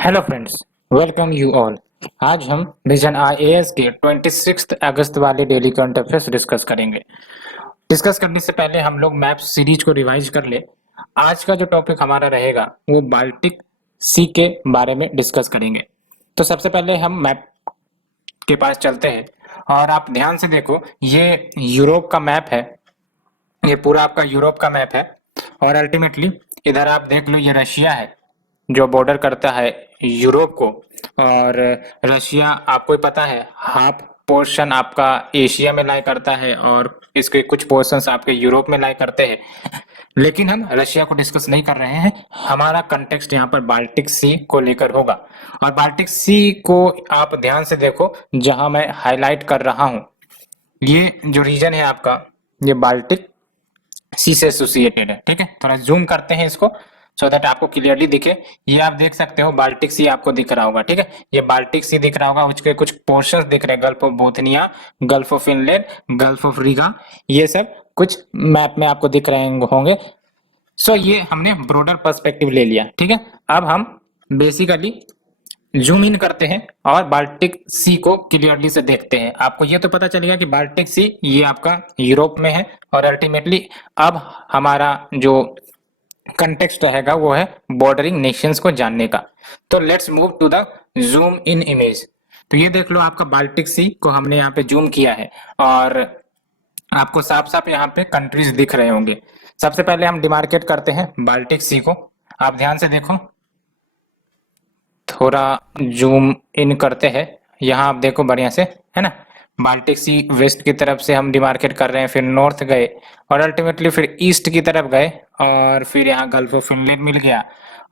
Hello friends, welcome you all. आज हम vision IAS के 26 अगस्त वाले डेली करंट अफेयर्स डिस्कस करेंगे। डिस्कस करने से पहले हम लोग मैप सीरीज को रिवाइज कर ले। आज का जो टॉपिक हमारा रहेगा वो बाल्टिक सी के बारे में डिस्कस करेंगे। तो सबसे पहले हम मैप के पास चलते हैं और आप ध्यान से देखो, ये यूरोप का मैप है। ये पूरा आपका यूरोप का मैप है और अल्टीमेटली इधर आप देख लो, ये रशिया है जो बॉर्डर करता है यूरोप को। और रशिया आपको ही पता है, हाफ पोर्शन आपका एशिया में लाई करता है और इसके कुछ पोर्शंस आपके यूरोप में लाई करते हैं। लेकिन हम रशिया को डिस्कस नहीं कर रहे हैं, हमारा कंटेक्स्ट यहाँ पर बाल्टिक सी को लेकर होगा। और बाल्टिक सी को आप ध्यान से देखो, जहां मैं हाईलाइट कर रहा हूं, ये जो रीजन है आपका, ये बाल्टिक सी से एसोसिएटेड है। ठीक है, थोड़ा जूम करते हैं इसको सो दैट आपको क्लियरली दिखे। ये आप देख सकते हो, बाल्टिक सी आपको दिख रहा होगा। ठीक है, ये बाल्टिक सी दिख रहा होगा, उसके कुछ पोर्शंस दिख रहे हैं, gulf of Bothnia, gulf of Finland, gulf of Riga, ये सब कुछ मैप में आपको दिख रहे होंगे। सो ये हमने ब्रॉडर पर्सपेक्टिव ले लिया। ठीक है, अब हम बेसिकली जूम इन करते हैं और बाल्टिक सी को क्लियरली से देखते हैं। आपको ये तो पता चलेगा कि बाल्टिक सी ये आपका यूरोप में है और अल्टीमेटली अब हमारा जो कंटेक्स्ट रहेगा वो है बॉर्डरिंग नेशंस को जानने का। तो let's move to the zoom in image. तो ये देख लो, आपका बाल्टिक सी को हमने यहाँ पे जूम किया है और आपको साफ साफ यहाँ पे कंट्रीज दिख रहे होंगे। सबसे पहले हम डिमार्केट करते हैं बाल्टिक सी को। आप ध्यान से देखो, थोड़ा जूम इन करते हैं, यहाँ आप देखो बढ़िया से, है ना। बाल्टिक सी वेस्ट की तरफ से हम डिमार्केट कर रहे हैं, फिर नॉर्थ गए और अल्टीमेटली फिर ईस्ट की तरफ गए और फिर यहाँ गल्फ ऑफ फिनलैंड मिल गया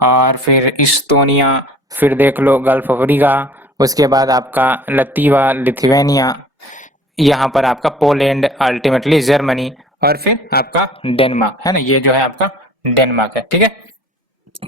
और फिर इस्टोनिया, फिर देख लो गल्फ ऑफ रिगा, उसके बाद आपका लतीवा लिथुआनिया, यहाँ पर आपका पोलैंड, अल्टीमेटली जर्मनी और फिर आपका डेनमार्क, है ना। ये जो है आपका डेनमार्क है। ठीक है,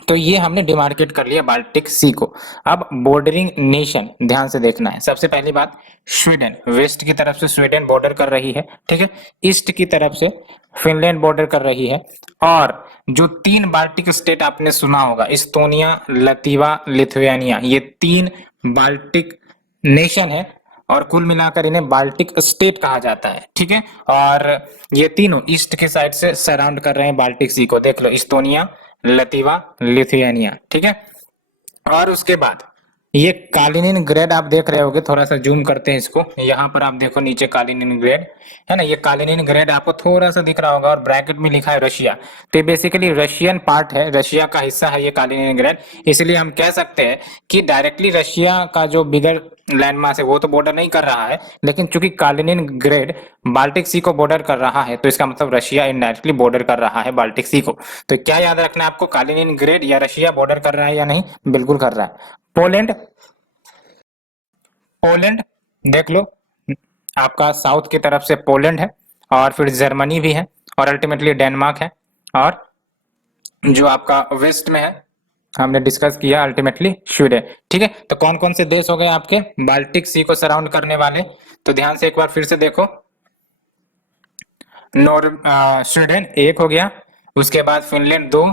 तो ये हमने डिमार्केट कर लिया बाल्टिक सी को। अब बॉर्डरिंग नेशन ध्यान से देखना है। सबसे पहली बात, स्वीडन, वेस्ट की तरफ से स्वीडन बॉर्डर कर रही है। ठीक है, ईस्ट की तरफ से फिनलैंड बॉर्डर कर रही है। और जो तीन बाल्टिक स्टेट आपने सुना होगा, इस्तोनिया, लतीवा, लिथुआनिया, ये तीन बाल्टिक नेशन है और कुल मिलाकर इन्हें बाल्टिक स्टेट कहा जाता है। ठीक है, और ये तीनों ईस्ट के साइड से सराउंड कर रहे हैं बाल्टिक सी को। देख लो, इस्तोनिया, लतीवा, लिथुआनिया। ठीक है, और उसके बाद ये कालिनिनग्रेड आप देख रहे होगे, थोड़ा सा जूम करते हैं इसको। यहाँ पर आप देखो नीचे कालिनिनग्रेड है ना, ये कालिनिनग्रेड आपको थोड़ा सा दिख रहा होगा और ब्रैकेट में लिखा है रशिया। तो ये बेसिकली रशियन पार्ट है, रशिया का हिस्सा है ये कालिनिनग्रेड। इसलिए हम कह सकते हैं कि डायरेक्टली रशिया का जो बिगर लैंड मास है वो तो बॉर्डर नहीं कर रहा है, लेकिन चूंकि कालिनिनग्रेड बाल्टिक सी को बॉर्डर कर रहा है तो इसका मतलब रशिया इनडायरेक्टली बॉर्डर कर रहा है बाल्टिक सी को। तो क्या याद रखना है आपको, कालिनिनग्रेड या रशिया बॉर्डर कर रहा है या नहीं? बिल्कुल कर रहा है। पोलैंड, पोलैंड देख लो, आपका साउथ की तरफ से पोलैंड है और फिर जर्मनी भी है और अल्टीमेटली डेनमार्क है। और जो आपका वेस्ट में है, हमने डिस्कस किया अल्टीमेटली स्वीडन। ठीक है, तो कौन कौन से देश हो गए आपके बाल्टिक सी को सराउंड करने वाले? तो ध्यान से एक बार फिर से देखो, स्वीडन एक हो गया, उसके बाद फिनलैंड दो,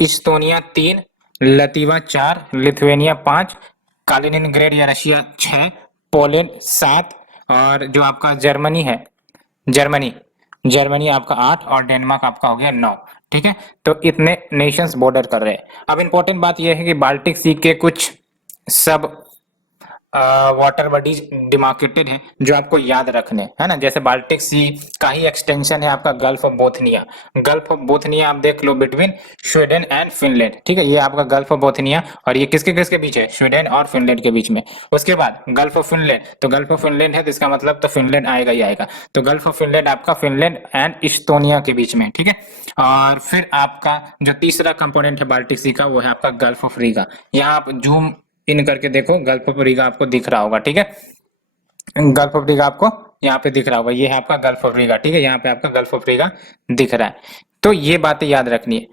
इस्टोनिया तीन, लतीवा चार, लिथुआनिया पांच, कालिनिनग्रेड या रशिया छह, पोलैंड सात और जो आपका जर्मनी है, जर्मनी जर्मनी आपका आठ और डेनमार्क आपका हो गया नौ। ठीक है, तो इतने नेशंस बॉर्डर कर रहे हैं। अब इंपॉर्टेंट बात यह है कि बाल्टिक सी के कुछ सब वाटर बॉडीज डिमार्केटेड है जो आपको याद रखने है ना। जैसे बाल्टिक सी का ही एक्सटेंशन है आपका gulf of Bothnia. Gulf of Bothnia आप देख लो, बिटवीन स्वीडन एंड फिनलैंड। ठीक है, ये आपका गल्फ ऑफ बोथनिया और ये किसके किसके बीच है? स्वीडन और फिनलैंड के बीच में। उसके बाद गल्फ ऑफ फिनलैंड, तो गल्फ ऑफ फिनलैंड है तो इसका मतलब तो फिनलैंड आएगा ही आएगा। तो गल्फ ऑफ फिनलैंड आपका फिनलैंड एंड इस्टोनिया के बीच में। ठीक है, और फिर आपका जो तीसरा कंपोनेंट है बाल्टिक सी का, वो है आपका गल्फ ऑफ रीगा। यहाँ आप जूम इन करके देखो, गल्फ ऑफ रीगा आपको दिख रहा होगा। ठीक है, गल्फ ऑफ रीगा आपको यहाँ पे दिख रहा होगा, ये है आपका गल्फ ऑफ रीगा। ठीक है, यहाँ पे आपका गल्फ ऑफ रीगा दिख रहा है। तो ये बातें याद रखनी है।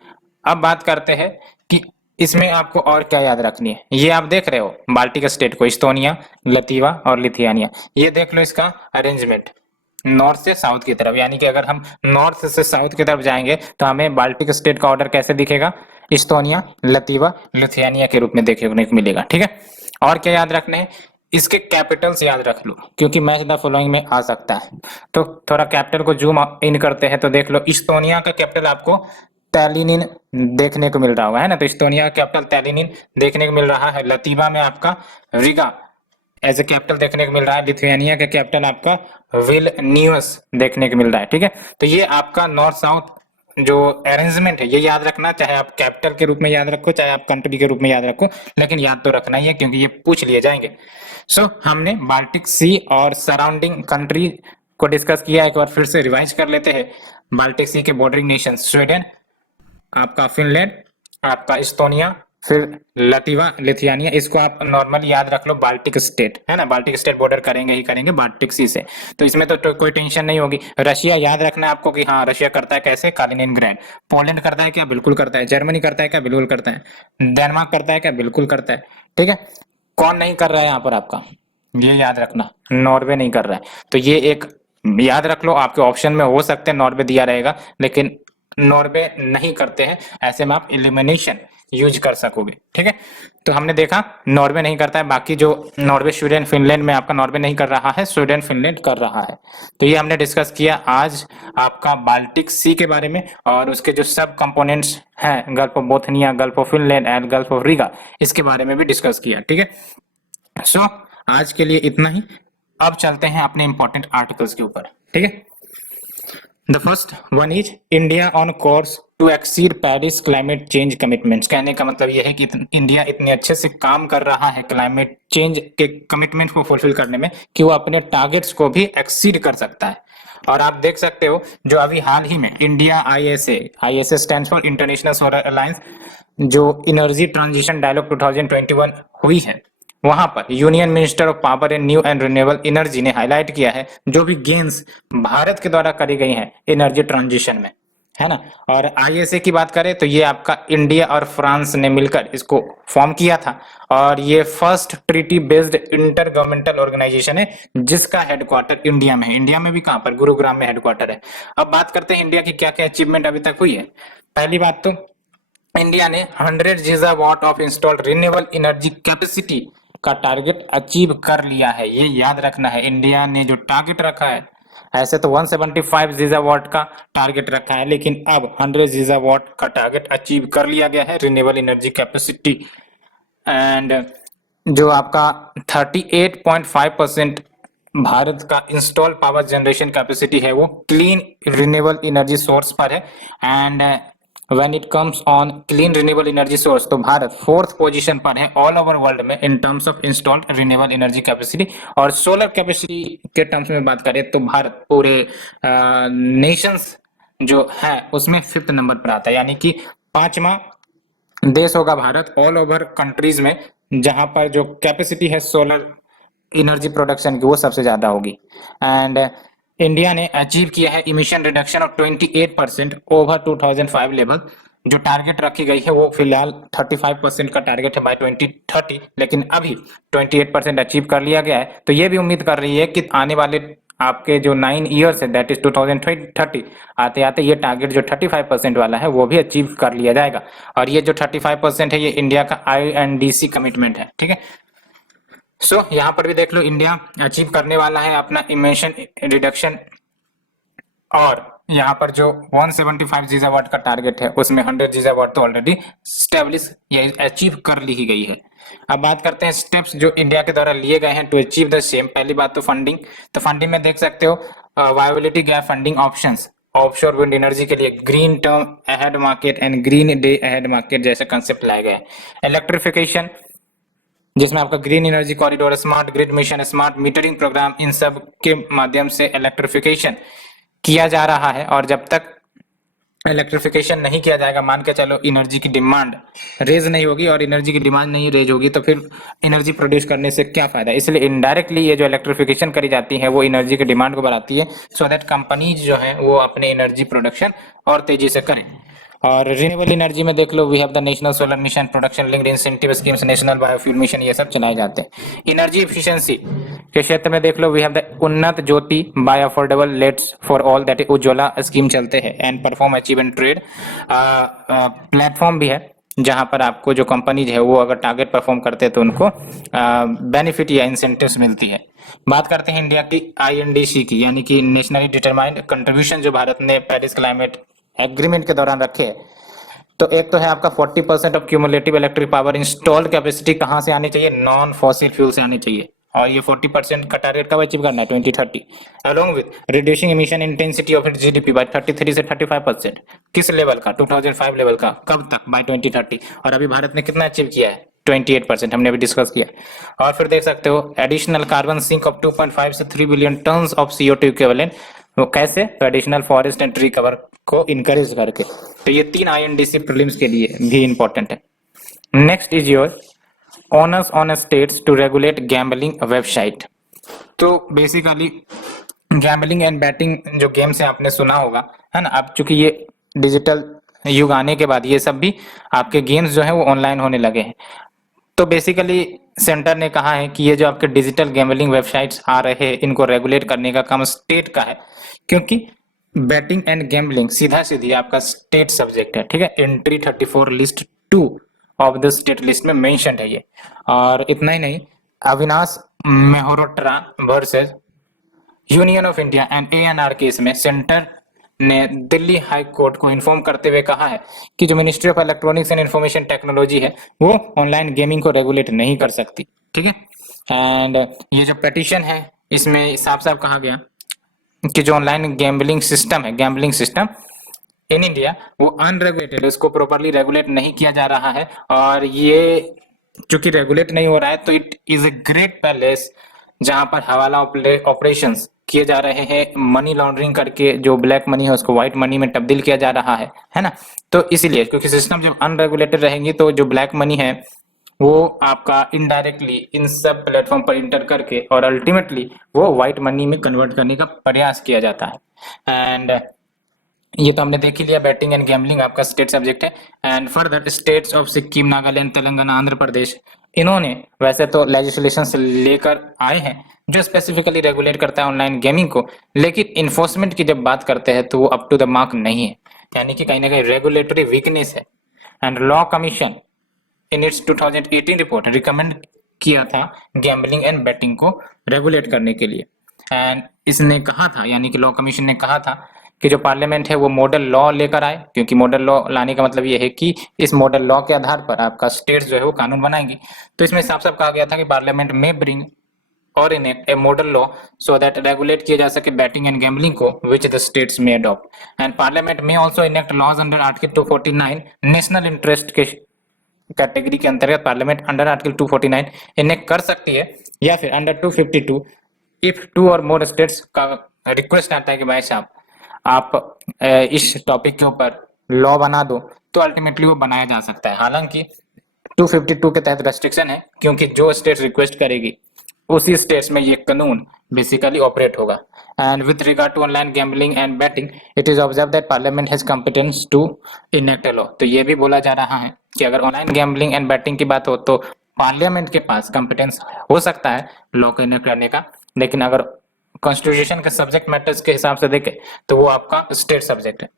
अब बात करते हैं कि इसमें आपको और क्या याद रखनी है। ये आप देख रहे हो बाल्टिक स्टेट को, इस्टोनिया, लतीवा और लिथुआनिया। ये देख लो इसका अरेंजमेंट नॉर्थ से साउथ की तरफ, यानी कि अगर हम नॉर्थ से साउथ की तरफ जाएंगे तो हमें बाल्टिक स्टेट का ऑर्डर कैसे दिखेगा? इस्तोनिया, लतीवा, लिथुआनिया के रूप में देखने को मिलेगा। ठीक है, और क्या याद रखना है, इसके कैपिटल्स याद रख लो क्योंकि मैच द फॉलोइंग में आ सकता है। तो थोड़ा कैपिटल को जूम इन करते हैं तो देख लो, इस्तोनिया का कैपिटल आपको तैलिनिन देखने को मिल रहा होगा, है ना। तो इस्तोनिया का कैपिटल तैलिनिन देखने को मिल रहा है। लतीवा में आपका रिगा एज ए कैपिटल देखने को मिल रहा है। लिथुआनिया का कैपिटल आपका विल्नियस देखने को मिल रहा है। ठीक है, तो ये आपका नॉर्थ साउथ जो अरेंजमेंट है ये याद रखना, चाहे आप कैपिटल के रूप में याद रखो चाहे आप कंट्री के रूप में याद रखो, लेकिन याद तो रखना ही है क्योंकि ये पूछ लिए जाएंगे। हमने बाल्टिक सी और सराउंडिंग कंट्री को डिस्कस किया, एक बार फिर से रिवाइज कर लेते हैं। बाल्टिक सी के बॉर्डरिंग नेशन स्वीडन, आपका फिनलैंड, आपका इस्तोनिया, फिर लतीवा, लिथुआनिया। इसको आप नॉर्मली याद रख लो बाल्टिक स्टेट, है ना। बाल्टिक स्टेट बॉर्डर करेंगे ही करेंगे बाल्टिक सी से, तो इसमें तो कोई टेंशन नहीं होगी। रशिया याद रखना है आपको कि हाँ रशिया करता है कैसे, कालिनिनग्राड। पोलैंड करता है क्या, बिल्कुल करता है। जर्मनी करता है क्या, बिल्कुल करता है। डेनमार्क करता है क्या, बिल्कुल करता है। ठीक है, कौन नहीं कर रहा है यहाँ पर आपका, ये याद रखना, नॉर्वे नहीं कर रहा है। तो ये एक याद रख लो, आपके ऑप्शन में हो सकते हैं नॉर्वे दिया रहेगा, लेकिन नॉर्वे नहीं करते हैं, ऐसे में आप एलिमिनेशन यूज कर सकोगे। ठीक है, तो हमने देखा नॉर्वे नहीं करता है, बाकी जो नॉर्वे, स्वीडन, फिनलैंड में आपका नॉर्वे नहीं कर रहा है, स्वीडन, फिनलैंड कर रहा है। तो ये हमने डिस्कस किया आज आपका बाल्टिक सी के बारे में और उसके जो सब कंपोनेंट्स हैं, gulf of Bothnia, gulf of Finland and gulf of Riga, इसके बारे में भी डिस्कस किया। ठीक है, आज के लिए इतना ही। अब चलते हैं अपने इंपॉर्टेंट आर्टिकल्स के ऊपर। ठीक है, the first one is India on course to exceed Paris climate change commitments. कहने का मतलब यह है कि इंडिया इतने अच्छे से काम कर रहा है क्लाइमेट चेंज के कमिटमेंट को फुलफिल करने में कि वो अपने टारगेट्स को भी एक्सीड कर सकता है। और आप देख सकते हो जो अभी हाल ही में India ISA stands for international solar alliance, जो एनर्जी ट्रांजिशन डायलॉग 2021 हुई है, वहां पर union minister of power and new and renewable energy ने हाईलाइट किया है जो भी गेन्स भारत के द्वारा करी गई हैं एनर्जी ट्रांजिशन में, है ना। और आईएसए की बात करें तो ये आपका इंडिया और फ्रांस ने मिलकर इसको फॉर्म किया था और ये first treaty based intergovernmental organisation है जिसका हेडक्वार्टर इंडिया में है। इंडिया में भी कहां पर, गुरुग्राम में हेडक्वार्टर है। अब बात करते हैं इंडिया की क्या क्या अचीवमेंट अभी तक हुई है। पहली बात तो इंडिया ने 100 gigawatt of installed renewable energy capacity का टारगेट अचीव कर लिया है। ये याद रखना है, इंडिया ने जो टारगेट रखा है, ऐसे तो 175 गीगावाट का टारगेट रखा है, लेकिन अब 100 गीगावाट का टारगेट अचीव कर लिया गया है रिन्यूएबल एनर्जी कैपेसिटी। एंड जो आपका 38.5% भारत का इंस्टॉल पावर जनरेशन कैपेसिटी है वो क्लीन रिन्यूएबल एनर्जी सोर्स पर है। And when it comes on clean renewable energy source तो भारत 4th पोजीशन पर है ऑल ओवर वर्ल्ड में in terms of installed renewable energy capacity. और सोलर कैपेसिटी के टर्म्स में बात करें तो भारत पूरे नेशंस जो है उसमें 5th नंबर पर आता है, यानी कि 5वां देश होगा भारत ऑल ओवर कंट्रीज में जहां पर जो कैपेसिटी है सोलर एनर्जी प्रोडक्शन की वो सबसे ज्यादा होगी। एंड इंडिया ने अचीव किया है emission reduction of 28% over 2005 level. जो टारगेट रखी गई है वो फिलहाल 35% का टारगेट है बाय 2030, लेकिन अभी 28% अचीव कर लिया गया है। तो ये भी उम्मीद कर रही है कि आने वाले आपके जो 9 ईयर्स है दैट इज 2030 आते आते ये टारगेट जो 35% वाला है वो भी अचीव कर लिया जाएगा। और ये जो 35% है ये इंडिया का INDC कमिटमेंट है। ठीक है, यहाँ पर भी देख लो इंडिया अचीव करने वाला है अपना इमिशन रिडक्शन। और यहाँ पर जो 175 गीगावाट का टारगेट है उसमें 100 गीगावाट तो ऑलरेडी स्टेब्लिश या अचीव कर ली गई है। अब बात करते हैं स्टेप्स जो इंडिया के द्वारा लिए गए हैं टू अचीव द सेम। पहली बात तो फंडिंग, तो फंडिंग में देख सकते हो viability gap funding options offshore wind energy के लिए green term ahead market and green day ahead market जैसे कंसेप्ट लाए गए। इलेक्ट्रिफिकेशन जिसमें आपका green energy corridor, smart grid mission, smart metering programme, इन सब के माध्यम से इलेक्ट्रिफिकेशन किया जा रहा है। और जब तक इलेक्ट्रिफिकेशन नहीं किया जाएगा, मान के चलो एनर्जी की डिमांड रेज नहीं होगी और एनर्जी की डिमांड नहीं रेज होगी तो फिर एनर्जी प्रोड्यूस करने से क्या फायदा। इसलिए इनडायरेक्टली ये जो इलेक्ट्रिफिकेशन करी जाती है वो एनर्जी की डिमांड को बढ़ाती है, सो दैट कंपनीज जो है वो अपने एनर्जी प्रोडक्शन और तेजी से करें। और रिन्यूएबल एनर्जी में देख लो we have the national solar mission, production linked incentive schemes, national biofuel mission, ये सब चलाए जाते हैं। एनर्जी एफिशिएंसी के क्षेत्र में देख लो we have the Unnat Jyoti by affordable LEDs for all that Ujjwala scheme चलते हैं। And perform achieve and trade platform भी है जहां पर आपको जो कंपनीज है वो अगर टारगेट परफॉर्म करते हैं तो उनको बेनिफिट या इंसेंटिव्स मिलती है। बात करते हैं इंडिया की आईएनडीसी की, यानी कि नेशनली डिटरमाइंड कंट्रीब्यूशन, जो भारत ने पेरिस क्लाइमेट एग्रीमेंट के दौरान रखे। तो एक तो है आपका 40% of cumulative electric power installed capacity कहाँ से आनी चाहिए, नॉन फॉसिल फ्यूल से आनी चाहिए। और ये 40% का टारगेट कब अचीव करना है, 2030, along with reducing emission intensity of it GDP bye 33 से 35%। किस लेवल का, 2005 लेवल का, कब तक, बाय 2030। और अभी भारत ने कितना अचीव किया है, 28%, हमने अभी डिस्कस किया। और फिर देख सकते हो एडिशनल कार्बन सिंक ऑफ 2.5 से 3 billion tons of CO2 equivalent, वो कैसे, तो additional forest and tree cover को इनकरेज करके। तो ये 3 आईएनडीसी प्रीलिम्स के लिए भी इंपॉर्टेंट है। Next is your onus on states to regulate gambling website. तो बेसिकली गैम्बलिंग एंड बैटिंग जो गेम्स है आपने सुना होगा, है ना। अब चूंकि ये डिजिटल युग आने के बाद ये सब भी आपके गेम्स जो है वो ऑनलाइन होने लगे हैं। तो बेसिकली सेंटर ने कहा है कि ये जो आपके डिजिटल गैम्बलिंग वेबसाइट्स आ रहे हैं इनको रेगुलेट करने का काम स्टेट का है, क्योंकि बैटिंग एंड गैम्बलिंग सीधा सीधी आपका स्टेट सब्जेक्ट है, ठीक है। Entry 34 list 2 of the state list में मेंशन्ड है ये। और इतना ही नहीं, Avinash Mehrotra versus union of India and ANR case में सेंटर ने दिल्ली हाई कोर्ट को इन्फॉर्म करते हुए कहा है कि जो ministry of electronics and information technology है वो ऑनलाइन गेमिंग को रेगुलेट नहीं कर सकती, ठीक है। एंड ये जो पिटीशन है इसमें साफ साफ कहा गया कि जो ऑनलाइन गैम्बलिंग सिस्टम है, गैम्बलिंग सिस्टम इन इंडिया, वो अनरेगुलेटेड, उसको प्रॉपरली रेगुलेट नहीं किया जा रहा है। और ये चूंकि रेगुलेट नहीं हो रहा है तो it is a great palace जहां पर हवाला ऑपरेशंस किए जा रहे हैं, मनी लॉन्ड्रिंग करके जो ब्लैक मनी है उसको व्हाइट मनी में तब्दील किया जा रहा है ना। तो इसीलिए क्योंकि सिस्टम जब अनरेगुलेटेड रहेंगी तो जो ब्लैक मनी है वो आपका इनडायरेक्टली इन सब प्लेटफॉर्म पर इंटर करके और अल्टीमेटली वो व्हाइट मनी में कन्वर्ट करने का प्रयास किया जाता है। एंड ये तो हमने देख ही लिया, बैटिंग एंड गैम्बलिंग आपका स्टेट सब्जेक्ट है। And further states of Sikkim, Nagaland, Telangana, Andhra Pradesh, इन्होंने वैसे तो लेजिस्लेशन लेकर आए हैं जो स्पेसिफिकली रेगुलेट करता है ऑनलाइन गेमिंग को, लेकिन इन्फोर्समेंट की जब बात करते हैं तो वो अप टू द मार्क नहीं है, यानी कि कहीं ना कहीं रेगुलेटरी वीकनेस है। And law commission in its 2018 report recommend किया था गैम्बलिंग एंड बैटिंग को रेगुलेट करने के लिए। एंड इसने कहा था, यानी कि लॉ कमीशन ने कहा था कि जो पार्लियामेंट है वो मॉडल लॉ लेकर आए, क्योंकि मॉडल लॉ लाने का मतलब ये है कि इस मॉडल लॉ के आधार पर आपका स्टेट्स जो है वो कानून बनाएंगे। तो इसमें साफ साफ कहा गया था कि पार्लियामेंट में ब्रिंग और enact a model law so that regulate किया जा सके बैटिंग एंड गैम्बलिंग को, विच द स्टेट्स में अडॉप्ट। एंड पार्लियामेंट में also enact laws under article 249 national interest के कैटेगरी के अंतर्गत पार्लियामेंट अंडर आर्टिकल 249 इनेक्ट कर सकती है, या फिर अंडर 252 इफ 2 और मोर स्टेट्स का रिक्वेस्ट आता है कि भाई साहब आप इस टॉपिक के ऊपर लॉ बना दो, तो अल्टीमेटली वो बनाया जा सकता है। हालांकि 252 के तहत रेस्ट्रिक्शन है, क्योंकि जो स्टेट रिक्वेस्ट करेगी उसी स्टेट्स में ये कानून बेसिकली ऑपरेट होगा। And with regard to online gambling and betting it is observe that parliament has competence to enact law. तो ये भी बोला जा रहा है कि अगर ऑनलाइन गैम्बलिंग एंड बैटिंग की बात हो तो पार्लियामेंट के पास कॉम्पिटेंस हो सकता है लॉ को इनेक्ट करने का, लेकिन अगर कॉन्स्टिट्यूशन के सब्जेक्ट मैटर्स के हिसाब से देखें तो वो आपका स्टेट सब्जेक्ट है।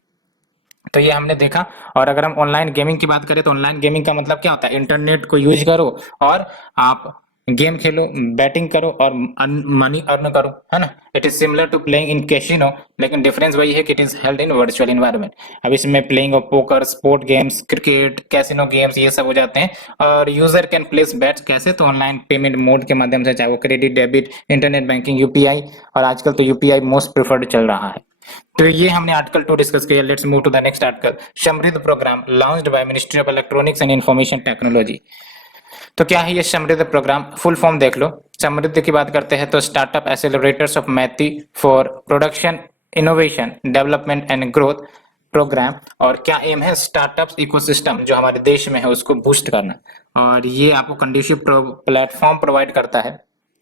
तो ये हमने देखा। और अगर हम ऑनलाइन गेमिंग की बात करें तो ऑनलाइन गेमिंग का मतलब क्या होता है, इंटरनेट को यूज करो और आप गेम खेलो, बैटिंग करो और मनी अर्न करो, है ना। It is similar to playing in casino, लेकिन डिफरेंस वही है कि it is held in virtual environment. अब इसमें playing of poker, sport games, cricket, casino games ये सब हो जाते हैं। और यूजर कैन प्लेस बेट्स कैसे, तो ऑनलाइन पेमेंट मोड के माध्यम से, चाहे वो credit, debit, internet banking, UPI, और आजकल तो यूपीआई मोस्ट प्रिफर्ड चल रहा है। तो ये हमने आर्टिकल 2 डिस्कस किया। Let's move to the next article, Samridh programme launched by ministry of electronics and information technology. तो क्या है ये समृद्ध प्रोग्राम, फुल फॉर्म देख लो। समृद्ध की बात करते हैं तो startup accelerators of MeitY for production, innovation, development and growth programme. और क्या एम है, स्टार्टअप्स इकोसिस्टम जो हमारे देश में है उसको बूस्ट करना। और ये आपको कंडीशिव प्लेटफॉर्म प्रोवाइड करता है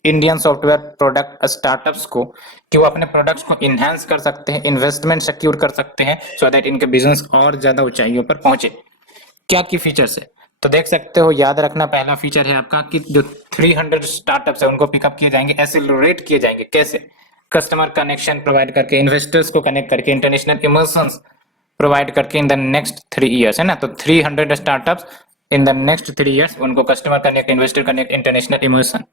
इंडियन सॉफ्टवेयर प्रोडक्ट स्टार्टअप्स को, कि वो अपने प्रोडक्ट्स को इनहेंस कर सकते हैं, इन्वेस्टमेंट सिक्योर कर सकते हैं, सो दैट इनके बिजनेस और ज्यादा ऊंचाइयों पर पहुंचे। क्या की फीचर्स है तो देख सकते हो, याद रखना पहला फीचर है आपका कि जो 300 स्टार्टअप्स है उनको पिकअप किए जाएंगे, एक्सेलरेट किए जाएंगे। कैसे, कस्टमर कनेक्शन प्रोवाइड करके, इन्वेस्टर्स को कनेक्ट करके, इंटरनेशनल इमर्शंस प्रोवाइड करके इन द नेक्स्ट 3 इयर्स, है ना। तो 300 startups in the next 3 years उनको customer connect, investor connect, international emotion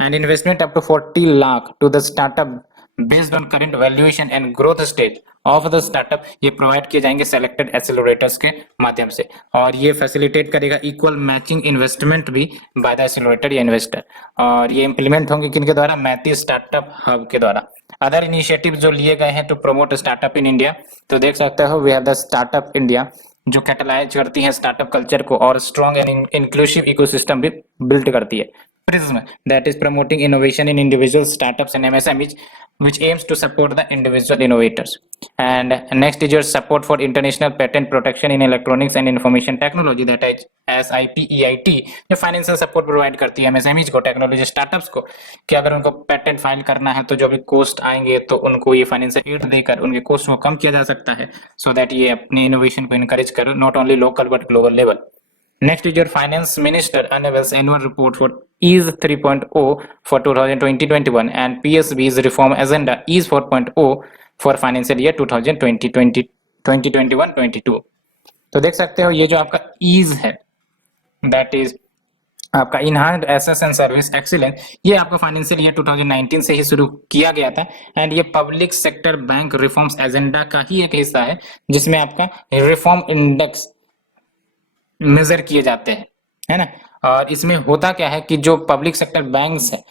and investment up to 40 lakh to the startup based on current valuation and growth stage of the startup. ये provide किए जाएंगे selected accelerators के माध्यम से, और ये facilitate करेगा इक्वल मैचिंग इन्वेस्टमेंट भी बाय द एक्सेलरेटर या इन्वेस्टर। और ये इंप्लीमेंट होंगे किनके द्वारा? मैती स्टार्टअप हब के द्वारा। अदर इनिशिएटिव जो लिए गए हैं to promote startup in India, तो देख सकते हो we have the startup India जो कैटलाइज करती है स्टार्टअप कल्चर को और स्ट्रॉन्ग एंड इंक्लूसिव इकोसिस्टम भी बिल्ड करती है। Prism, that is promoting innovation in individual startups and MSMEs, which aims to support the individual innovators. And next is your support for international patent protection in electronics and information technology, that is SIP-EIT, जो financial support provide करती है MSMEs को, technology startups को, कि अगर उनको patent file करना है तो जो भी कोस्ट आएंगे तो उनको ये फाइनेंशियल एड देकर उनके कोस्ट को कम किया जा सकता है, सो दैट ये अपनी इनोवेशन को इनकरेज करो, not only local but global level. Next is your finance minister unveils annual report for EASE 3.0 for 2020-21 and PSB's reform agenda EASE 4.0 for financial year 2021-22। तो देख सकते हो ये जो आपका EASE है, दैट इज आपका enhanced access and service excellence, ये आपका फाइनेंशियल ईयर 2019 से ही शुरू किया गया था एंड ये public sector bank reforms agenda का ही एक हिस्सा है, जिसमें आपका रिफॉर्म इंडेक्स मेजर किए जाते हैं, है ना। और इसमें होता क्या है कि जो पब्लिक सेक्टर बैंक्स है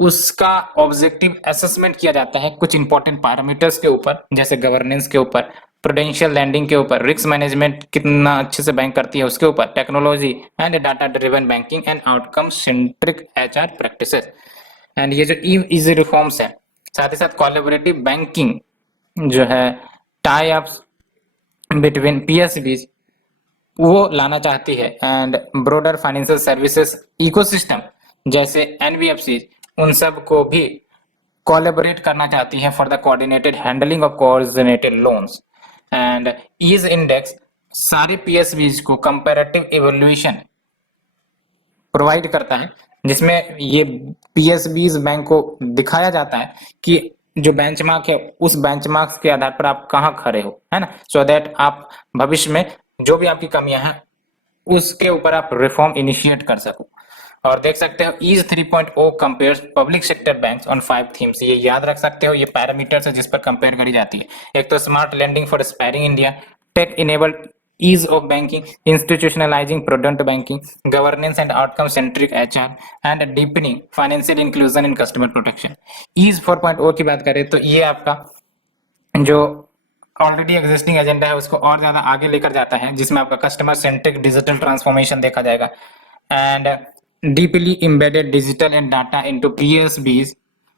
उसका ऑब्जेक्टिव असेसमेंट किया जाता है कुछ इंपॉर्टेंट पैरामीटर्स के ऊपर, जैसे गवर्नेंस के ऊपर, प्रूडेंशियल लैंडिंग के ऊपर, रिस्क मैनेजमेंट कितना अच्छे से बैंक करती है उसके ऊपर, technology and data driven banking and outcome centric HR practices. And ये जो इजी रिफॉर्म्स है, साथ ही साथ कोलैबोरेटिव बैंकिंग जो है, टाई अप्स बिटवीन पीएसबीज वो लाना चाहती है, and broader financial services ecosystem जैसे एनबीएफसी उन सब को भी कोलैबोरेट करना चाहती है for the coordinated handling of coordinated loans. And ease index सारे पीएसबीज को कंपैरेटिव इवैल्यूएशन प्रोवाइड करता है, जिसमें ये पीएसबीज बैंक को दिखाया जाता है कि जो बेंचमार्क है उस बेंचमार्क के आधार पर आप कहाँ खड़े हो, है ना, सो दैट आप भविष्य में जो भी आपकी कमियां हैं उसके ऊपर आप रिफॉर्म इनिशिएट कर सको। और देख सकते हो ease 3.0 compares public sector banks on 5 themes, ये याद रख सकते हो, ये पैरामीटर्स है जिस पर कंपेयर करी जाती है। एक तो smart lending for aspiring India, tech enabled ease of banking, institutionalizing prudent banking, governance and outcome centric HR, and deepening financial inclusion and customer protection। ease 4.0 की बात करें तो ये आपका जो ऑलरेडी एग्जिस्टिंग एजेंडा है उसको और ज्यादा आगे लेकर जाता है, जिसमें आपका कस्टमर सेंट्रिक डिजिटल ट्रांसफॉर्मेशन देखा जाएगा and deeply embedded digital and data into PSBs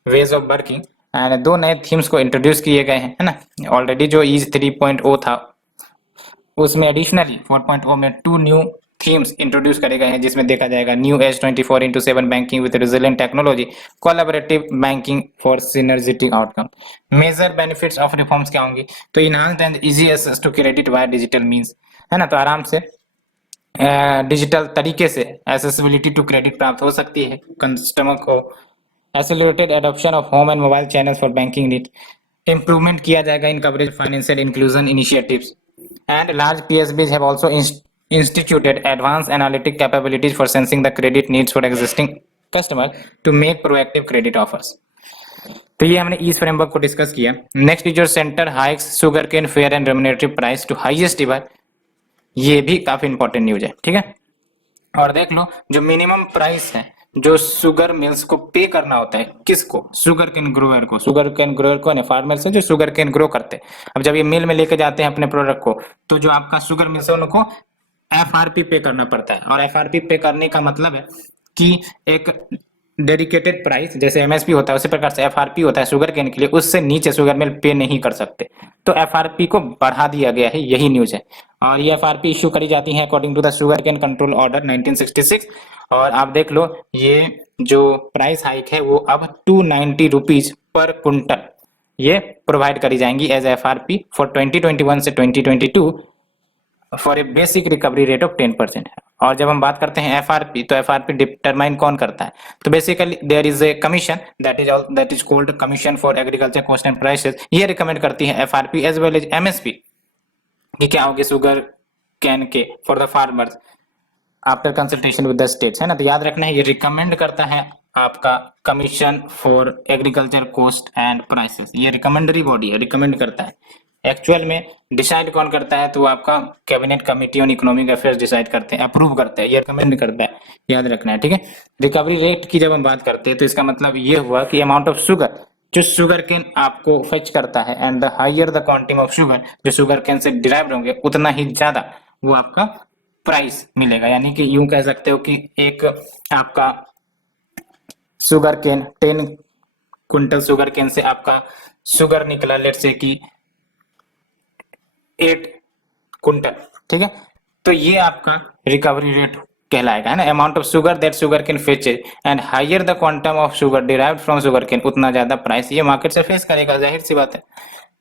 ways of working. And दो नए थीम्स को इंट्रोड्यूस किए गए हैं, है ना। ऑलरेडी जो ईज 3.0 था उसमें एडिशनली 4.0 में 2 न्यू थीम्स इंट्रोड्यूस करे गए हैं, जिसमें देखा जाएगा new age 24/7 banking with resilient technology, collaborative banking for synergetic outcome. Major benefits of reforms क्या होंगी? तो enhanced and easy access to credit via digital means, है ना, तो आराम से डिजिटल तरीके से एसेसिबिलिटी टू क्रेडिट प्राप्त हो सकती है कस्टमर को। Accelerated adoption of home and mobile channels for banking need, improvement किया जाएगा in coverage financial inclusion initiatives. And large PSBs have also instituted advanced analytic capabilities for sensing the credit needs for existing customers to make proactive credit offers। तो ये हमने इस framework को discuss किया। Next is your centre hikes sugar cane fair and remunerative price to highest ever, ये भी काफी important news है, ठीक है। और देख लो जो मिनिमम प्राइस है जो शुगर मिल्स को पे करना होता है, किसको? शुगर केन ग्रोअर को। शुगर केन ग्रोअर को फार्मर्स है जो शुगर केन ग्रो करते हैं। अब जब ये मिल में लेके जाते हैं अपने प्रोडक्ट को, तो जो आपका शुगर मिल्स है उनको एफआरपी पे करना पड़ता है। और एफआरपी पे करने का मतलब है कि एक डेडिकेटेड प्राइस जैसे एमएसपी होता है उसी प्रकार से एफआरपी होता है शुगर केन के लिए, उससे नीचे शुगर मिल पे नहीं कर सकते। तो एफआरपी को बढ़ा दिया गया है, यही न्यूज है। और ये एफआरपी इश्यू करी जाती है according to the sugar cane control order 1966। और आप देख लो ये जो प्राइस हाइक है वो अब 290 रुपीज पर क्विंटल ये प्रोवाइड करी जाएंगी एज एफआरपी फॉर 2021 से 2022 for a basic recovery rate of 10%। और जब हम बात करते हैं एफआरपी, तो एफआरपी डिटरमाइन कौन करता है? तो basically there is a commission that is called commission for agriculture cost and prices. ये रिकमेंड करती है FRP as well as MSP कि क्या होगी शुगर कैन के for the farmers after consultation with the states, है ना। तो याद रखना है ये रिकमेंड करता है आपका commission for agriculture cost and prices. ये रिकमेंडरी बॉडी है, रिकमेंड करता है। एक्चुअल में डिसाइड कौन करता है, तो वो आपका cabinet committee on economic affairs decide करते हैं, अप्रूव करते हैं, ये रिकमेंड करता है, याद रखना है, ठीक है। रिकवरी रेट की जब हम बात करते हैं तो इसका मतलब ये हुआ कि अमाउंट ऑफ शुगर जो शुगर केन आपको फेच करता है, and the higher the quantity of sugar, जो शुगर केन से डिराइव होंगे उतना ही ज्यादा वो आपका प्राइस मिलेगा। यानी कि यूं कह सकते हो कि एक आपका sugar cane 10 quintal sugar cane से आपका शुगर निकला लेट से कि 8 क्विंटल, ठीक है। तो ये आपका रिकवरी रेट कहलाएगा, है ना। Amount of sugar that sugar cane fetches and higher the quantum of sugar derived from sugar cane, उतना ज्यादा प्राइस ये मार्केट से फेस करेगा, जाहिर सी बात है।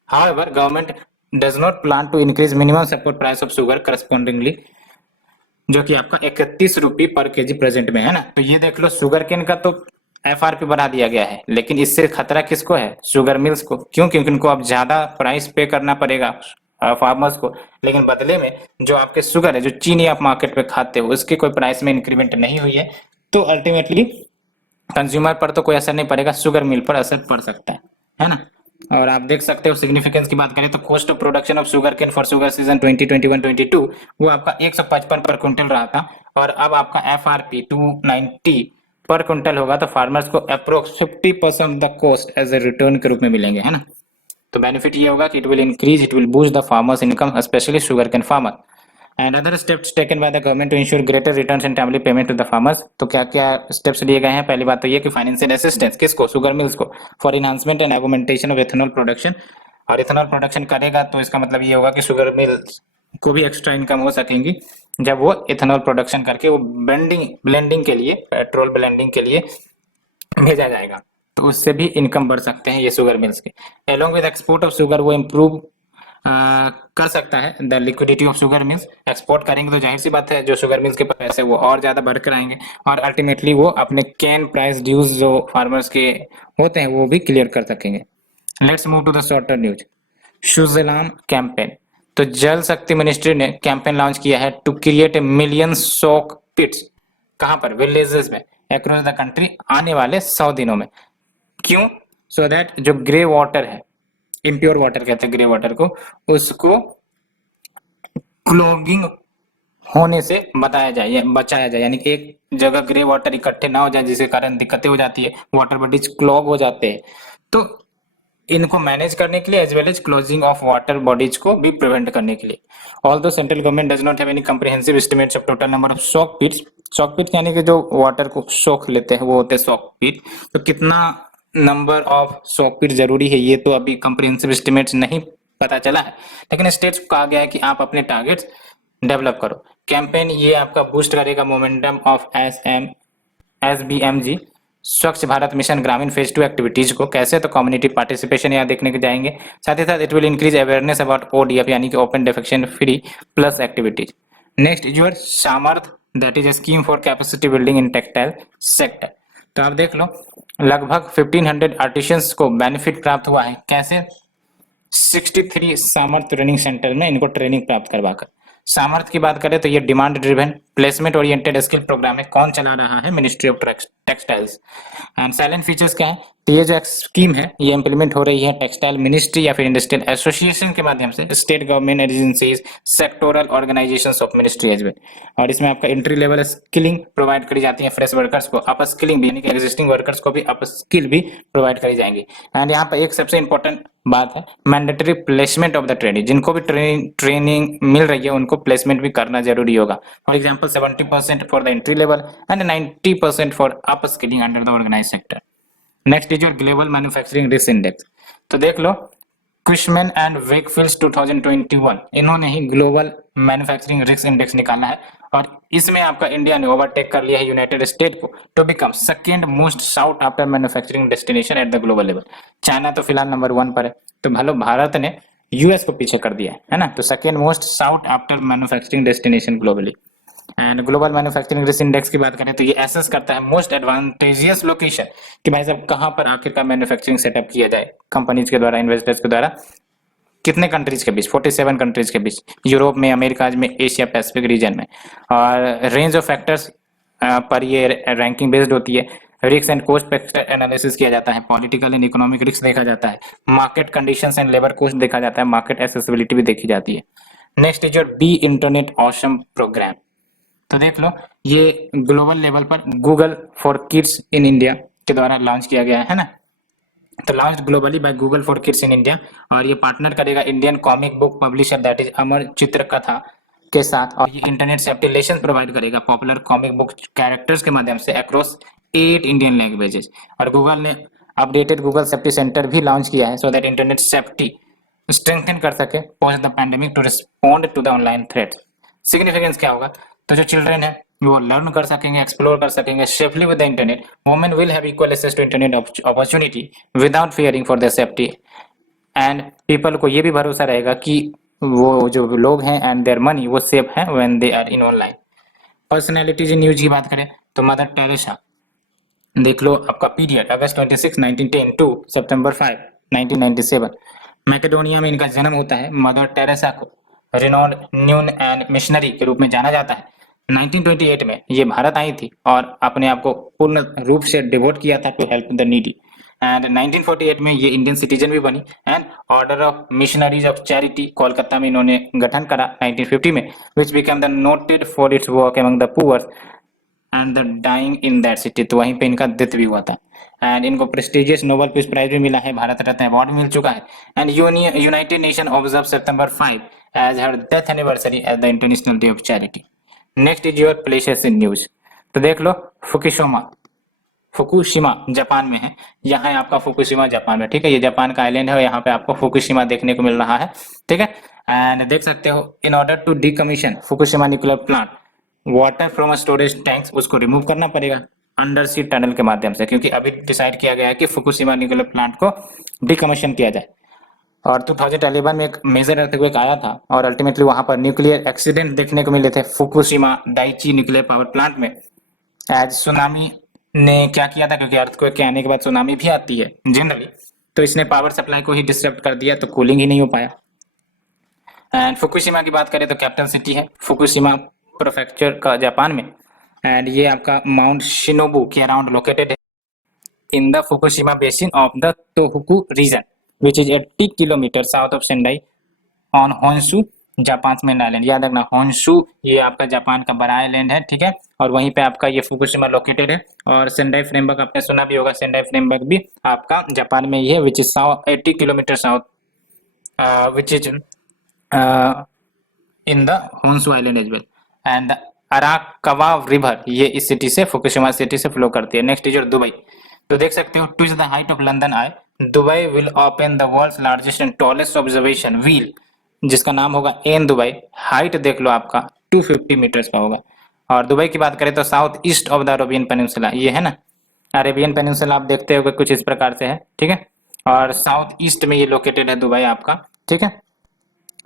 However government does not plan to increase minimum support price of sugar correspondingly, जो कि आपका 31 रुपये पर केजी प्रेजेंट में, है ना। तो ये देख लो शुगर केन का तो एफआरपी बढ़ा दिया गया है, लेकिन इससे खतरा किसको है, शुगर मिल्स को। क्यों? क्योंकि उनको अब ज्यादा प्राइस पे करना पड़ेगा फार्मर्स को, लेकिन बदले में जो आपके शुगर है, जो चीनी आप मार्केट पे खाते हो, उसकी कोई प्राइस में इंक्रीमेंट नहीं हुई है। तो अल्टीमेटली कंज्यूमर पर तो कोई असर नहीं पड़ेगा, शुगर मिल पर असर पड़ सकता है ना। और आप देख सकते हो सिग्निफिकेंस की बात करें तो cost of production of sugar cane for sugar season 2021-22 वो आपका 155 पर क्विंटल रहा था, और अब आपका एफआरपी 290 पर क्विंटल होगा। तो फार्मर्स को approx 50% of the cost as a return के रूप में मिलेंगे, है ना। तो बेनिफिट ये होगा कि it will increase, it will boost the farmers income, specially sugar cane farmer. And other steps taken by the government to ensure greater returns and timely payment to the farmers. तो क्या क्या steps लिए गए हैं? पहली बात तो ये कि फाइनेंशियल असिस्टेंस किसको, शुगर मिल्स को, for enhancement and augmentation of ethanol production. और इथेनॉल प्रोडक्शन करेगा तो इसका मतलब ये होगा कि शुगर मिल्स को भी एक्स्ट्रा इनकम हो सकेंगी जब वो इथेनॉल प्रोडक्शन करके वो ब्लेंडिंग के लिए, पेट्रोल ब्लेंडिंग के लिए भेजा जाएगा, तो उससे भी इनकम बढ़ सकते हैं ये शुगर मिल्स के। Along with export of sugar वो इम्प्रूव कर सकता है the liquidity of sugar mills. Export करेंगे तो जाहिर सी बात है जो शुगर मिल्स के पैसे वो और ज्यादा बढ़कर आएंगे, और अल्टीमेटली वो अपने कैन प्राइस ड्यूज जो फार्मर्स के होते हैं वो भी क्लियर कर सकेंगे। Let's move to the shorter news. Sujalam campaign. तो जल शक्ति मिनिस्ट्री ने कैंपेन लॉन्च किया है to create a million soak pits. कहां पर? विलेजेस में अक्रॉस द कंट्री आने वाले 100 दिनों में। क्यों? सो दैट जो ग्रे वाटर है, इम्प्योर वाटर कहते हैं ग्रे वाटर को, उसको क्लॉगिंग होने से बचाया जाए, यानी कि एक जगह ग्रे वाटर इकट्ठे ना हो जाए जिसके कारण दिक्कतें हो जाती है, वाटर बॉडीज क्लॉग हो जाते हैं। तो इनको मैनेज करने के लिए as well as closing of water bodies को भी प्रिवेंट करने के लिए। Although central government does not have any comprehensive estimates of total number of soak pits. Soak pit यानी कि जो वाटर को सोख लेते हैं वो होते हैं सॉक पिट। तो कितना नंबर ऑफ सॉक पिट जरूरी है ये तो अभी कंप्रिहेंसिव एस्टिमेट्स नहीं पता चला है, लेकिन स्टेट्स को कहा गया है कि आप अपने टारगेट्स डेवलप करो। कैंपेन ये आपका बूस्ट करेगा मोमेंटम ऑफ SBMG स्वच्छ भारत मिशन ग्रामीण फेज 2 एक्टिविटीज को। कैसे? तो कम्युनिटी पार्टिसिपेशन यहाँ देखने के जाएंगे, साथ ही साथ it will increase awareness about ODF यानी कि open defecation free plus activities. Next is your Samarth, that is scheme for capacity building in textile sector. तो आप देख लो लगभग 1500 आर्टिशियंस को बेनिफिट प्राप्त हुआ है। कैसे? 63 सामर्थ ट्रेनिंग सेंटर में इनको ट्रेनिंग प्राप्त करवाकर। सामर्थ की बात करें तो ये demand driven placement oriented skill programme है। कौन चला रहा है? Ministry of textiles. And silent features क्या है? तो ये जो स्कीम है ये इंप्लीमेंट हो रही है टेक्सटाइल मिनिस्ट्री या फिर इंडस्ट्रियल एसोसिएशन के माध्यम से, state government agencies, sectoral organisations of ministry as well. और इसमें आपका एंट्री लेवल स्किलिंग प्रोवाइड करी जाती है फ्रेश वर्कर्स को, अप स्किलिंग भी यानी कि एग्जिस्टिंग वर्कर्स को भी अप स्किल भी प्रोवाइड करी जाएंगी। एंड यहाँ पर एक सबसे इंपॉर्टेंट बात है mandatory placement of the training. जिनको भी ट्रेनिंग मिल रही है उनको प्लेसमेंट भी करना जरूरी होगा। For example 70% for the entry level and 90% for upskilling under the organised sector. Next is your global manufacturing risk index. तो देख लो क्विशमैन एंड वेकफील्ड 2021 इन्होंने ही ग्लोबल मैन्युफैक्चरिंग रिस्क इंडेक्स निकाला है, और इसमें आपका इंडिया ने ओवरटेक कर लिया है यूनाइटेड स्टेट को to become second most sought after manufacturing destination at the global level. China तो फिलहाल नंबर 1 पर है, तो भलो भारत ने यूएस को पीछे कर दिया है ना। तो second most sought after manufacturing destination globally. And global manufacturing risk index की बात करें तो ये एसेस करता है मोस्ट एडवांटेजियस लोकेशन, कि भाई साहब कहां पर आखिरकार मैन्युफैक्चरिंग सेटअप किया जाए कंपनीज के द्वारा, इन्वेस्टर्स के द्वारा कितने कंट्रीज के बीच? 47 कंट्रीज के बीच, यूरोप में, अमेरिका में, एशिया पैसिफिक रीजन में। और रेंज ऑफ फैक्टर्स पर ये रैंकिंग बेस्ड होती है। Risk and cost factor analysis किया जाता है, पॉलिटिकल एंड इकोनॉमिक रिस्क देखा जाता है, market conditions and labour cost देखा जाता है, मार्केट एक्सेसिबिलिटी भी देखी जाती है। Next is your be internet awesome programme. तो देख लो, ये ग्लोबल लेवल पर Google for kids in India के द्वारा लॉन्च किया गया है ना। तो launch globally by Google for kids in India, और ये पार्टनर करेगा Indian comic book publisher that is Amar Chitra Katha के साथ। और ये इंटरनेट सेफ्टी लेसन प्रोवाइड करेगा पॉपुलर कॉमिक बुक कैरेक्टर्स के माध्यम से अक्रॉस 8 इंडियन लैंग्वेजेस। और गूगल ने अपडेटेड गूगल सेफ्टी सेंटर भी लॉन्च किया है so that internet safety strengthen कर सके post the pandemic to respond to the online threat. Significance क्या होगा? तो जो चिल्ड्रन है वो लर्न कर सकेंगे, एक्सप्लोर कर सकेंगे safely with the internet. Women will have equal access to internet opportunity without fearing for their safety. And people को ये भी भरोसा रहेगा कि वो जो लोग हैं एंड देयर मनी वो सेफ है when they are in online. Personalities in news की बात करें तो मदर टेरेसा, देख लो आपका पीरियड अगस्त 26 1910 टू सितंबर 5 1997। मैकेडोनिया में इनका जन्म होता है। मदर टेरेसा को रिनोन्ड न्यून एंड मिशनरी के रूप में जाना जाता है। 1928 में ये भारत आई थी और अपने आप को पूर्ण रूप से डिवोट किया था to help the needy. And 1948 में ये इंडियन सिटीजन भी बनी। And order of missionaries of charity Kolkata में इन्होंने गठन करा 1950 में, which become the noted for its work among the poor and the dying in that city. तो वहीं पे इनका डेथ भी हुआ था। एंड इनको प्रेस्टिजियस नोबेल पीस प्राइज भी मिला है, भारत रत्न अवार्ड मिल चुका है। एंड यूनाइटेड नेशन ऑब्जर्व सितंबर 5 as her death anniversary as the international day of charity. Next is your places in news. तो देख लो, फुकुशिमा जापान में है। यहाँ है आपका फुकुशिमा जापान में, ठीक है। ये जापान का आइलैंड है और यहाँ पे आपको फुकुशिमा देखने को मिल रहा है, ठीक है। एंड देख सकते हो, in order to decommission Fukushima nuclear plant water from storage tanks, उसको रिमूव करना पड़ेगा अंडर सी टनल के माध्यम से, क्योंकि अभी डिसाइड किया गया है कि फुकुशिमा न्यूक्लियर प्लांट को डीकमीशन किया जाए। और 2011 में एक मेजर अर्थक्वेक आया था और अल्टीमेटली वहां पर न्यूक्लियर एक्सीडेंट देखने को मिले थे Fukushima Daiichi nuclear power plant में। एज सुनामी ने क्या किया था, क्योंकि अर्थक्वेक के आने के बाद सुनामी भी आती है जनरली, तो इसने पावर सप्लाई को ही डिस्टर्ब कर दिया, तो कूलिंग ही नहीं हो पाया। एंड फुकुशिमा की बात करें तो कैपिटल सिटी है फुकुशिमा प्रीफेक्चर का जापान में। एंड ये आपका माउंट शिनोबू के अराउंड लोकेटेड है in the Fukushima basin of the Tohoku region which is 80 kilometre south of Sendai on Honshu Japan main island. याद रखना, होन्शू ये आपका जापान का बड़ा आइलैंड है, ठीक है। और वहीं पे आपका ये फुकुशिमा लोकेटेड है। और सेंडाई फ्रेमवर्क आपने सुना भी होगा, सेंडाई फ्रेमवर्क भी आपका जापान में ही है, which is 80 kilometre south which is in the Honshu island as well. And Arakawa river ये इस सिटी से, फुकुशिमा सिटी से फ्लो करती है। Next is your Dubai. तो देख सकते हो, to the height of London Eye Dubai will open the world's largest and tallest observation wheel, जिसका नाम होगा एन दुबई। हाइट देख लो आपका 250 मीटर्स का होगा। और दुबई की बात करें तो south east of the Arabian peninsula, ये है ना अरेबियन पेनिनसुला, आप देखते हो कुछ इस प्रकार से है, ठीक है। और साउथ ईस्ट में ये लोकेटेड है दुबई आपका, ठीक है।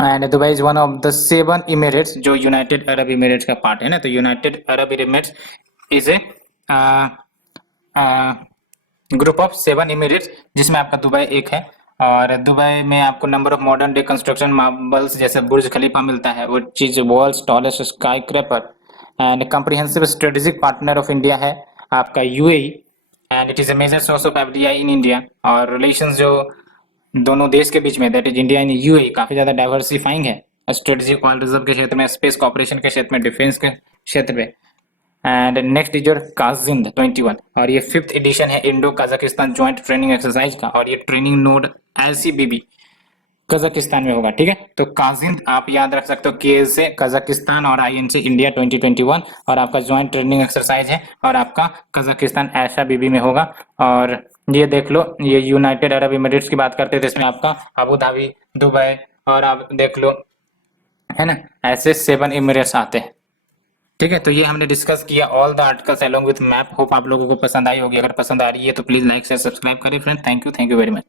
And Dubai is one of the 7 emirates, जो यूनाइटेड अरब इमिरेट्स का पार्ट है ना। तो United Arab Emirates is a group of 7 emirates, जिसमें आपका दुबई एक है। और दुबई में आपको number of modern day construction marvels जैसे बुर्ज खलीफा मिलता है, वो चीज world's tallest skyscraper. And comprehensive strategic partner of India है आपका UAE. And it is a major source of FDI in India. और रिलेशंस जो दोनों देश के बीच में, that is India and UAE, काफी ज्यादा डाइवर्सिफाइंग है स्ट्रेटेजिक ऑयल रिजर्व के क्षेत्र में, स्पेस कॉपरेशन के क्षेत्र में, डिफेंस के क्षेत्र में। And next is your Kazind 21, और ये 5th एडिशन है Indo Kazakhstan joint training exercise का। और ये ट्रेनिंग नोड एलसीबीबी कजाकिस्तान में होगा, ठीक है। तो काजिंद आप याद रख सकते हो, के से कजाकिस्तान और आईएन से इंडिया 2021, और आपका ज्वाइंट ट्रेनिंग एक्सरसाइज है और आपका कजाकिस्तान ऐशा बीबी में होगा। और ये देख लो, ये यूनाइटेड अरब इमिरेट्स की बात करते हैं तो इसमें आपका अबू धाबी, दुबई, और आप देख लो, है ना, ऐसे 7 इमिरेट्स आते हैं, ठीक है। तो ये हमने डिस्कस किया all the articles along with map. Hope आप लोगों को पसंद आई होगी। अगर पसंद आ रही है तो प्लीज लाइक शेयर सब्सक्राइब करें friend. Thank you very much.